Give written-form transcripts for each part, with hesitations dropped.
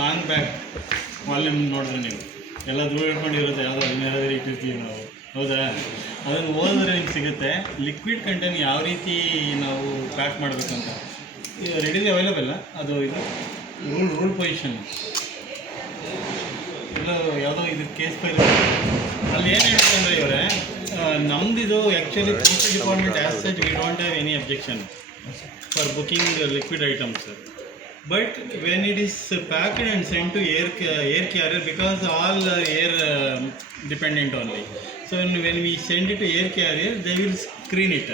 Long back volume ನೋಡಿದ್ರೆ ನೀವು ಎಲ್ಲ ಧೂಳು ಹಿಡ್ಕೊಂಡಿರುತ್ತೆ, ಯಾವುದೋ ಹನ್ನೆರಡು ಇಟ್ಟಿರ್ತೀವಿ ನಾವು, ಹೌದಾ? ಅದನ್ನು ಓದಿದ್ರೆ ನಿಮ್ಗೆ ಸಿಗುತ್ತೆ ಲಿಕ್ವಿಡ್ ಕಂಟೆಂಟ್ ಯಾವ ರೀತಿ ನಾವು ಪ್ಯಾಕ್ ಮಾಡಬೇಕಂತ. ರೆಡಿಲಿ ಅವೈಲೇಬಲ್ ಅದು ಇದು ರೂಲ್ ಪೊಸಿಷನ್ ಇಲ್ಲ, ಯಾವುದೋ ಇದು ಕೇಸ್ ಫೈಲ್ ಅಲ್ಲಿ ಏನು ಹೇಳುತ್ತೆ ಅಂದರೆ ಇವರೇ, ನಮ್ಮದಿದು actually post department as such we don't have any objection for booking liquid items. But when it is packed and sent to air carrier, because all air dependent only. So when we send it to air carrier, they will screen it.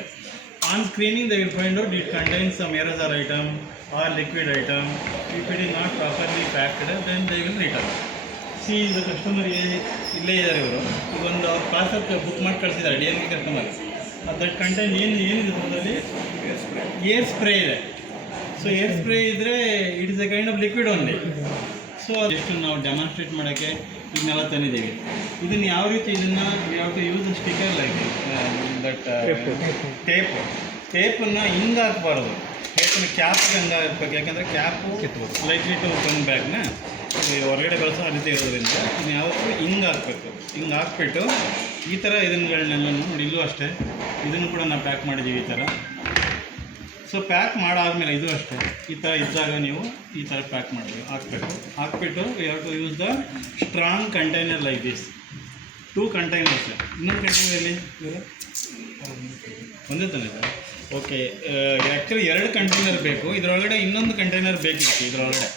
On screening, they will find out it contains some aerosol item or liquid item. If it is not properly packed, then they will return. See, the customer ಇಲ್ಲೇ ಇದ್ದಾರೆ ಇವರು. ಈಗ ಒಂದು ಅವ್ರ parcel book ಮಾಡಿ ಕಳಿಸಿದ್ದಾರೆ DNK customer. That content ಏನಿದೆ ಅದರಲ್ಲಿ ಏರ್ ಸ್ಪ್ರೇ ಇದೆ. ಸೊ ಏರ್ ಸ್ಪ್ರೇ ಇದ್ದರೆ it is A kind of liquid only. So ಅದೆಷ್ಟು ನಾವು ಡೆಮಾನ್ಸ್ಟ್ರೇಟ್ ಮಾಡೋಕ್ಕೆ ಇದನ್ನೆಲ್ಲ ತಂದಿದ್ದೀವಿ. ಇದನ್ನು ಯಾವ ರೀತಿ ಇದನ್ನು ಯಾವ to use sticker like that ಟೇಪನ್ನು ಹಿಂಗೆ ಹಾಕ್ಬಾರ್ದು, ಟೇಪನ್ನು ಕ್ಯಾಪ್ಗೆ ಹಂಗೆ ಹಾಕ್ಬೇಕು. ಯಾಕಂದರೆ ಕ್ಯಾಪು ಲೈಕ್ಲಿ ಟು ಕಮ್ ಬ್ಯಾಗ್ನ ಹೊರಗಡೆ ಬಳಸೋ ಆ ರೀತಿ ಇರೋದ್ರಿಂದ ಇದನ್ನು ಯಾವತ್ತೂ ಹಿಂಗೆ ಹಾಕಬೇಕು. ಹಿಂಗೆ ಹಾಕ್ಬಿಟ್ಟು ಈ ಥರ ಇದನ್ನುಗಳನ್ನೆಲ್ಲ ನೋಡಿ, ಇಲ್ಲೂ ಅಷ್ಟೇ ಇದನ್ನು ಕೂಡ ನಾವು ಪ್ಯಾಕ್ ಮಾಡಿದ್ದೀವಿ ಈ ಥರ. ಸೊ ಪ್ಯಾಕ್ ಮಾಡಾದಮೇಲೆ ಇದು ಅಷ್ಟೇ ಈ ಥರ ಇದ್ದಾಗ ನೀವು ಈ ಥರ ಪ್ಯಾಕ್ ಮಾಡಬೇಕು, ಹಾಕ್ಬಿಟ್ಟು you have to use the strong container like this. 2 containers. ಇನ್ನೊಂದು ಕಂಟೈನರಲ್ಲಿ ಒಂದೇ ತಾನೆ ಸರ್? ಓಕೆ, ಆ್ಯಕ್ಚುಲಿ 2 ಕಂಟೈನರ್ ಬೇಕು. ಇದರೊಳಗಡೆ ಇನ್ನೊಂದು ಕಂಟೈನರ್ ಬೇಕಿತ್ತು ಇದರೊಳಗಡೆ.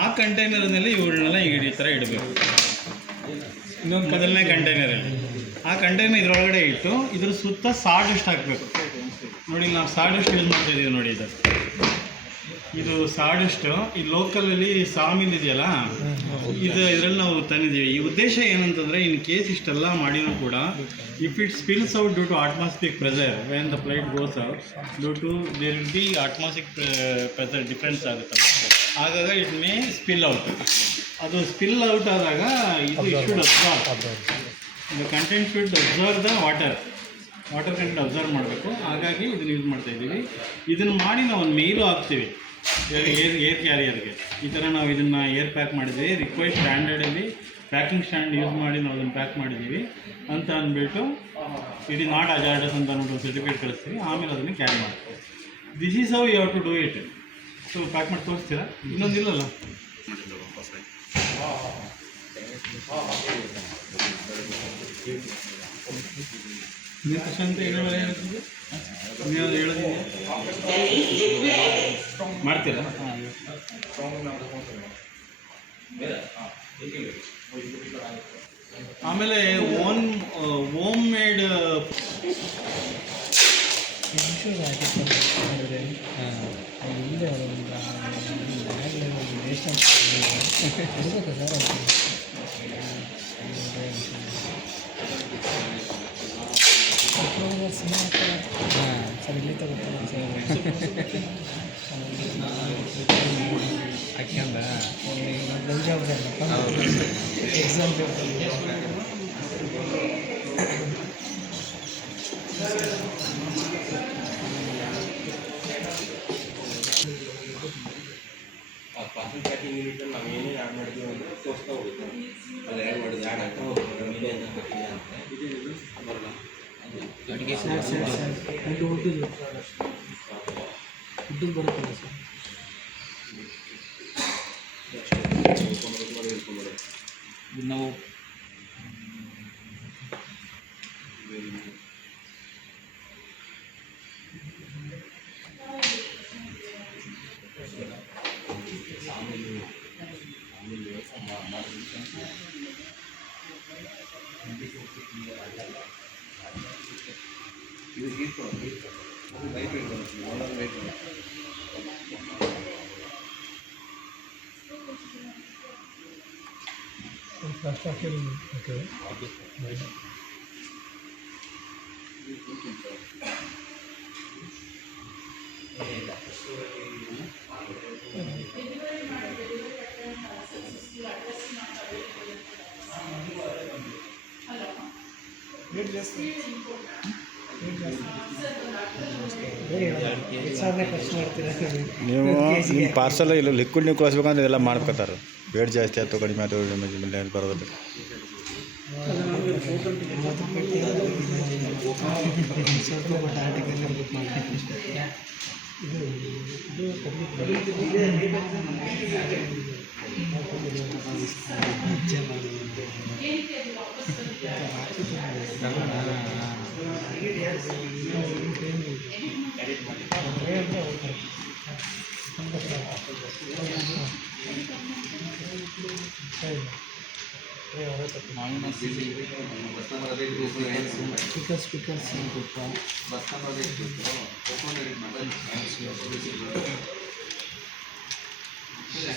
ಆ ಕಂಟೈನರ್ನಲ್ಲಿ ಇವುಗಳನ್ನೆಲ್ಲ ಈ ಥರ ಇಡಬೇಕು. ಇನ್ನೊಂದು ಮೊದಲನೇ ಕಂಟೈನರಲ್ಲಿ ಆ ಕಂಟೈನರ್ ಇದರೊಳಗಡೆ ಇಟ್ಟು ಇದ್ರ ಸುತ್ತ ಸಾಡಸ್ಟ್ ಹಾಕಬೇಕು. ನೋಡಿ, ನಾವು ಸಾಡಸ್ಟ್ ಯೂಸ್ ಮಾಡ್ತಾಯಿದ್ದೀವಿ ನೋಡಿ. ಇದು ಸಾಡಸ್ಟು ಈ ಲೋಕಲಲ್ಲಿ ಸಾಮಿಲ್ ಇದೆಯಲ್ಲ, ಇದರಲ್ಲಿ ನಾವು ತಂದಿದ್ದೀವಿ. ಈ ಉದ್ದೇಶ ಏನಂತಂದರೆ, ಇನ್ ಕೇಸ್ ಇಷ್ಟೆಲ್ಲ ಮಾಡಿನೂ ಕೂಡ if it spills out due to atmospheric pressure, when the flight goes out due to there will be atmospheric pressure difference ಆಗುತ್ತಲ್ಲ, ಆಗಾಗ ಇಟ್ ಮೇ ಸ್ಪಿಲ್ ಔಟ್. ಅದು ಸ್ಪಿಲ್ ಔಟ್ ಆದಾಗ ಇದು should observe the content, should observe the water content observe ಮಾಡಬೇಕು. ಹಾಗಾಗಿ ಇದನ್ನು use ಮಾಡ್ತಾಯಿದ್ದೀವಿ. ಇದನ್ನು ಮಾಡಿ ನಾವು ಒಂದು ಮೇಲು ಹಾಕ್ತೀವಿ ಏರ್ ಕ್ಯಾರಿಯರ್ಗೆ. ಈ ಥರ ನಾವು ಇದನ್ನು ಏರ್ ಪ್ಯಾಕ್ ಮಾಡಿದ್ವಿ, ರಿಕ್ವೆಸ್ಟ್ ಸ್ಟ್ಯಾಂಡರ್ಡಲ್ಲಿ ಪ್ಯಾಕಿಂಗ್ ಸ್ಟ್ಯಾಂಡ್ ಯೂಸ್ ಮಾಡಿ ನಾವು ಅದನ್ನು ಪ್ಯಾಕ್ ಮಾಡಿದ್ದೀವಿ ಅಂತ ಅಂದ್ಬಿಟ್ಟು ಇಟ್ ಇಸ್ ನಾಟ್ ಹಜಾರ್ಡಸ್ ಅಂತ ಅಂದ್ಬಿಟ್ಟು ಸರ್ಟಿಫಿಕೇಟ್ ಕಳಿಸ್ತೀವಿ. ಆಮೇಲೆ ಅದನ್ನು ಕ್ಯಾರಿ ಮಾಡ್ತೀವಿ. This is how you have to do it. So pack ಮಾಡಿ ತೋರಿಸ್ತೀರಾ? ಇನ್ನೊಂದಿಲ್ಲಲ್ಲ, ನೀವು ಪ್ರಶಾಂತ ಹೇಳ್ತಿದ್ದೆ, ನೀವು ಹೇಳೋದಿದೆ ಮಾಡ್ತೀರಾ? ಆಮೇಲೆ ಹೋಮ್ ಮೇಡ್ ಸರ್ ಇಲ್ಲಿ ತಗೋತಾರೆ ಸರ್ ಹಾಕ್ಯಂದ ಎಕ್ಸಾಮ್ ಪಾರ್ಸಲ್ ಪ್ಯಾಕಿಂಗ್ ಯೂನಿಟ್ ನಾವು ಏನೇನು ಆ್ಯಡ್ ಮಾಡಿದ್ದೀವಿ ಅಂದರೆ ತೋರಿಸ್ತಾ ಹೋಗುತ್ತೆ. ಅದು ಆ್ಯಡ್ ಮಾಡಿದ್ದು ಆ್ಯಡ್ ಆಗ್ತಾ ಹೋಗುತ್ತೆ. ಇದೆ ಅಂತ ಕೊಟ್ಟಿದೆ ಅಂತ ಇದು ಬರಲ್ಲ ಅಡುಗೆ ದುಡ್ಡು ಬರುತ್ತಲ್ಲ ಸರ್. ನಾವು ಇದು ಹೀಟ್ ಅದು ಲೈಟ್ ವೇಟ್ ಬರುತ್ತೆ, ಆನ್ಲೈನ್ ಲೈಟ್ ಬರುತ್ತೆ. ಫಸ್ಟ್ ಹಾಕಿರಿ. ಓಕೆ, ವೇಟ್ ಜಾಸ್ತಿ ಖರ್ಚು ಮಾಡ್ತೀರಾ ನೀವು ನಿಮ್ಮ ಪಾರ್ಸಲ್ ಇಲ್ಲ ಲಿಕ್ವಿಡ್ ನೀವು ಕಳಿಸ್ಬೇಕಂದ್ರೆ ಇದೆಲ್ಲ ಮಾಡ್ಕೊತಾರೆ ರೇಟ್ ಜಾಸ್ತಿ ಆಯ್ತು ಕಡಿಮೆ ಆಯ್ತು ಬರೋದು. ಸ್ವಲ್ಪ ಬಟ್ ಆರ್ಟಿಕಲ್ ಬುಕ್ ಮಾಡಿ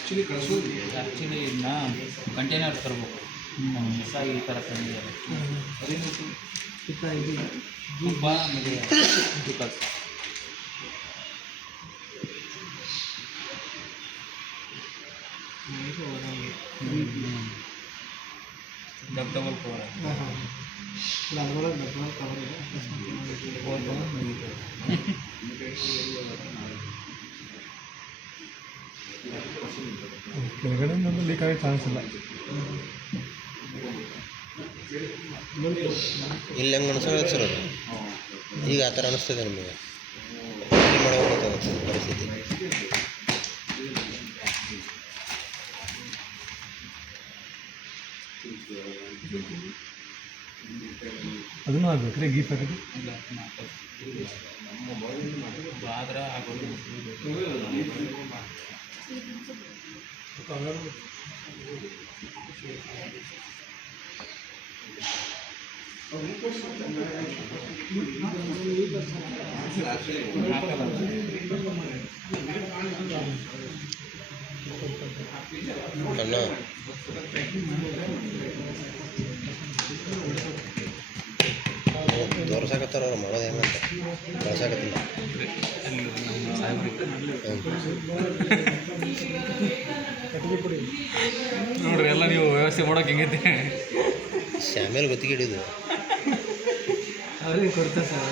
ಸ್ಪೀಕರ್ಸ್ ಆ್ಯಕ್ಚುಲಿ ಇದನ್ನ ಕಂಟೈನರ್ ತರಬೇಕು ಹೊಸ ಈ ಥರ ತಂದಿದ್ದಾರೆ ತುಂಬ ಆಮೇಲೆ ಪಿಕಲ್ಸ್ ಡಬಲ್ ಕವರ್ ಅದರೊಳಗೆ ಡಬ್ಬಲ್ ಕವರ್ ಇದೆ ಕೆಳಗಡೆ ಒಂದು ಲೀಕ್ ಆಗೋ ಚಾನ್ಸ್ ಇಲ್ಲ. ಇಲ್ಲಿ ಹೆಂಗೆ ಅನಿಸೋದು ಸರ್ ಅದು ಈಗ ಆ ಥರ ಅನಿಸ್ತದೆ ನಮಗೆ ಮಾಡಬೇಕಾಗುತ್ತೆ ಪರಿಸ್ಥಿತಿ. ಅದನ್ನು ಆಗ್ಬೇಕ್ರಿ ಗೀ ಪ್ಯಾಕೆಟ್ ಆದ್ರೆ ಆಗೋದು ಅಣ್ಣ ತೋರ್ಸಾಕತ್ತಾರ ಅವ್ರು ಮಾಡೋದು ಹೆಂಗಂತ ಕಳ್ಸಾಕತ್ತಿಲ್ಲ. ನೋಡ್ರಿ ಎಲ್ಲ ನೀವು ವ್ಯವಸ್ಥೆ ಮಾಡೋಕೆ ಹೆಂಗೈತೆ ಶ್ಯಾಮೇಲೆ ಗೊತ್ತಿಗೆ ಹಿಡಿದು ಅವ್ರಿಗೆ ಕೊಡ್ತಾರೆ ಸರ್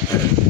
ಮುಗಿತು